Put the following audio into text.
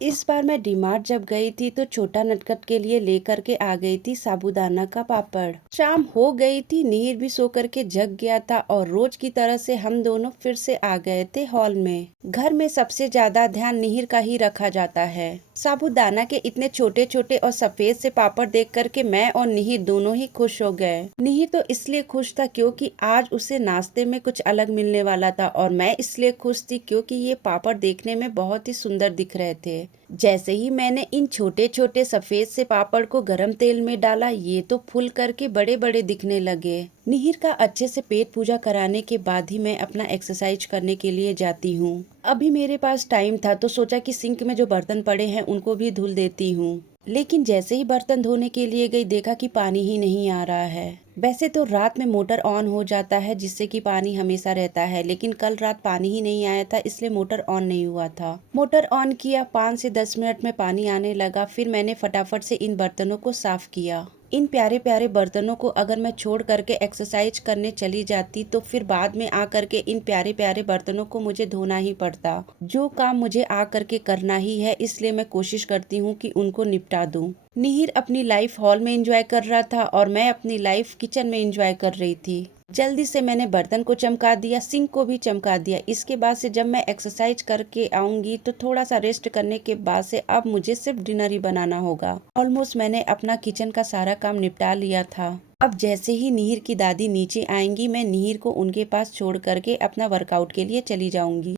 इस बार मैं डीमार्ट जब गई थी तो छोटा नटखट के लिए लेकर के आ गई थी साबूदाना का पापड़। शाम हो गई थी, नीर भी सो करके जग गया था और रोज की तरह से हम दोनों फिर से आ गए थे हॉल में। घर में सबसे ज्यादा ध्यान निहिर का ही रखा जाता है। साबूदाना के इतने छोटे छोटे और सफेद से पापड़ देख करके मैं और निहिर दोनों ही खुश हो गए। निहिर तो इसलिए खुश था क्योंकि आज उसे नाश्ते में कुछ अलग मिलने वाला था और मैं इसलिए खुश थी क्योंकि ये पापड़ देखने में बहुत ही सुंदर दिख रहे थे। जैसे ही मैंने इन छोटे छोटे सफेद से पापड़ को गरम तेल में डाला, ये तो फूल करके बड़े बड़े दिखने लगे। निहिर का अच्छे से पेट पूजा कराने के बाद ही मैं अपना एक्सरसाइज करने के लिए जाती हूँ। अभी मेरे पास टाइम था तो सोचा कि सिंक में जो बर्तन पड़े हैं उनको भी धुल देती हूँ। लेकिन जैसे ही बर्तन धोने के लिए गई, देखा कि पानी ही नहीं आ रहा है। वैसे तो रात में मोटर ऑन हो जाता है जिससे कि पानी हमेशा रहता है, लेकिन कल रात पानी ही नहीं आया था इसलिए मोटर ऑन नहीं हुआ था। मोटर ऑन किया, 5 से 10 मिनट में पानी आने लगा। फिर मैंने फटाफट से इन बर्तनों को साफ किया। इन प्यारे प्यारे बर्तनों को अगर मैं छोड़ करके एक्सरसाइज करने चली जाती तो फिर बाद में आ करके इन प्यारे प्यारे बर्तनों को मुझे धोना ही पड़ता। जो काम मुझे आ करके करना ही है, इसलिए मैं कोशिश करती हूँ कि उनको निपटा दूं। निहिर अपनी लाइफ हॉल में एंजॉय कर रहा था और मैं अपनी लाइफ किचन में एंजॉय कर रही थी। जल्दी से मैंने बर्तन को चमका दिया, सिंक को भी चमका दिया। इसके बाद से जब मैं एक्सरसाइज करके आऊंगी तो थोड़ा सा रेस्ट करने के बाद से अब मुझे सिर्फ डिनर ही बनाना होगा। ऑलमोस्ट मैंने अपना किचन का सारा काम निपटा लिया था। अब जैसे ही निहिर की दादी नीचे आएंगी, मैं निहिर को उनके पास छोड़ करके अपना वर्कआउट के लिए चली जाऊंगी।